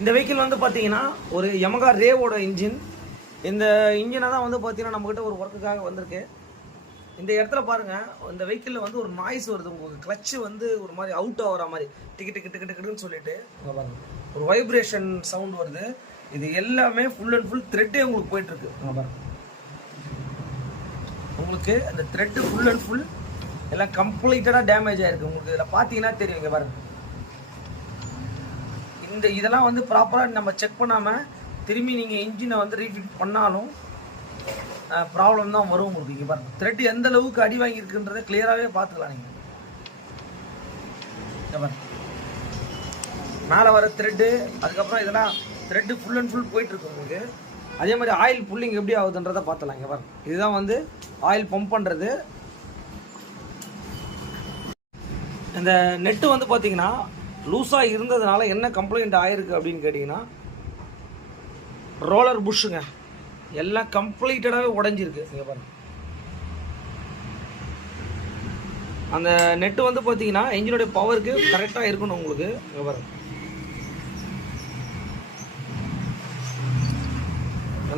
இந்த வெஹிக்கிள் வந்து பார்த்தீங்கன்னா ஒரு யமகா ரேவோட இன்ஜின். இந்த இன்ஜினை தான் வந்து பார்த்தீங்கன்னா நம்மகிட்ட ஒரு ஒர்க்குக்காக வந்திருக்கு. இந்த இடத்துல பாருங்கள், இந்த வெஹிக்கிளில் வந்து ஒரு நாய்ஸ் வருது. உங்களுக்கு கிளச்சு வந்து ஒரு மாதிரி அவுட் ஆகிற மாதிரி டிக்கெட்டு கிட்டு கிட்டு கிட்டுன்னு சொல்லிட்டு பாருங்கள், ஒரு வைப்ரேஷன் சவுண்ட் வருது. இது எல்லாமே ஃபுல் அண்ட் ஃபுல் த்ரெட்டே உங்களுக்கு போயிட்டுருக்கு. பாருங்கள், உங்களுக்கு அந்த த்ரெட்டு ஃபுல் அண்ட் ஃபுல் எல்லாம் கம்ப்ளீட்டடாக டேமேஜ் ஆகிருக்கு. உங்களுக்கு இதில் பார்த்தீங்கன்னா தெரியும். இங்கே பாருங்கள், இதெல்லாம் வந்து ப்ராப்பராக நம்ம செக் பண்ணாமல் திரும்பி நீங்கள் இன்ஜினை வந்து ரீஃபிட் பண்ணாலும் ப்ராப்ளம் தான் வரும் உங்களுக்கு. இங்கே பாருங்கள், த்ரெட் எந்த அளவுக்கு அடி வாங்கியிருக்குன்றதை கிளியராகவே பார்த்துக்கலாம். நீங்கள் மேலே வர த்ரெட்டு, அதுக்கப்புறம் இதெல்லாம் த்ரெட்டு ஃபுல் அண்ட் ஃபுல் போயிட்டுருக்கு உங்களுக்கு. அதே மாதிரி ஆயில் புல்லிங் எப்படி ஆகுதுன்றதை பார்த்துலாம். இங்கே பாருங்கள், இதுதான் வந்து ஆயில் பம்ப் பண்ணுறது. இந்த நெட்டு வந்து பார்த்தீங்கன்னா லூஸாக இருந்ததுனால என்ன கம்ப்ளைண்ட் ஆயிருக்கு அப்படின்னு கேட்டிங்கன்னா, ரோலர் புஷ்ஷுங்க எல்லாம் கம்ப்ளீட்டடாகவே உடஞ்சிருக்கு. இங்கே பாருங்கள், அந்த நெட்டு வந்து பார்த்தீங்கன்னா இன்ஜினுடைய பவருக்கு கரெக்டாக இருக்கணும் உங்களுக்கு. இங்கே பாருங்கள்,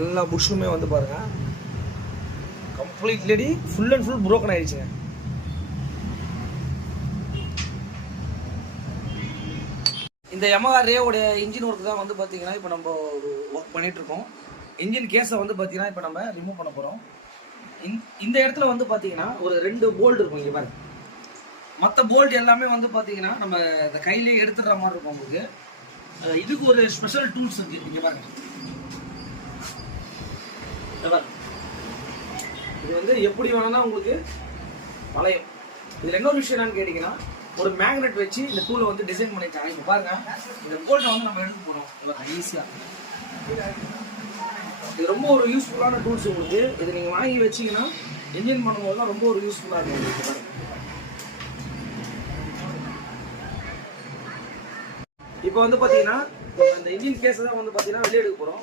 எல்லா புஷ்ஷுமே வந்து பாருங்கள் completely full and full broken ஆயிடுச்சுங்க. இந்த யமகா ரேவோடைய இன்ஜின் ஒர்க் தான் வந்து பார்த்தீங்கன்னா இப்போ நம்ம ஒரு ஒர்க் பண்ணிகிட்ருக்கோம். இன்ஜின் கேஸை வந்து பார்த்தீங்கன்னா இப்போ நம்ம ரிமூவ் பண்ண போகிறோம். இந்த இடத்துல வந்து பார்த்தீங்கன்னா ஒரு 2 போல்ட் இருக்கும். இங்கே பாருங்க, மற்ற போல்ட் எல்லாமே வந்து பார்த்தீங்கன்னா நம்ம இந்த கையிலேயே எடுத்துடுற மாதிரி இருக்கும் உங்களுக்கு. இதுக்கு ஒரு ஸ்பெஷல் டூல்ஸ் இருக்குது. இங்கே பாருங்க, இது வந்து எப்படி வேணாலும் உங்களுக்கு வளையும். இதில் இன்னொரு விஷயம் என்னன்னு கேட்டிங்கன்னா, ஒரு மேக்னெட் வச்சு இந்த டூலை வந்து டிசைன் பண்ணிட்டாங்க. இப்போ பாருங்க, இந்த போல்ட்டை வந்து நம்ம எடுக்க போகிறோம் ஈஸியாக. இது ரொம்ப ஒரு யூஸ்ஃபுல்லான டூல்ஸ் உங்களுக்கு. இது நீங்கள் வாங்கி வச்சிங்கன்னா இன்ஜின் பண்ணும்போதுலாம் ரொம்ப ஒரு யூஸ்ஃபுல்லாக இருக்கும் உங்களுக்கு. இப்போ வந்து பார்த்தீங்கன்னா இந்த இன்ஜின் கேஸை தான் வந்து பார்த்தீங்கன்னா வெளியே எடுக்க போகிறோம்.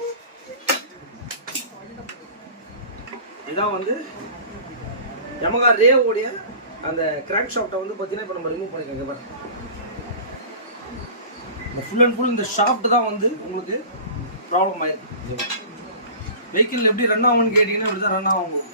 இதான் வந்து யமகா ரேவோடைய அந்த கிராங்க் ஷாஃப்ட்டை வந்து பார்த்தீங்கன்னா இப்போ நம்ம ரிமூவ் பண்ணிக்கோங்க. பாருங்க, இந்த ஃபுல் அண்ட் ஃபுல் இந்த ஷாஃப்ட் தான் வந்து உங்களுக்கு ப்ராப்ளம் ஆயிருக்கு. வெஹிக்கிள் எப்படி ரன் ஆகும்னு கேட்டிங்கன்னா இப்படி தான் ரன் ஆகும்.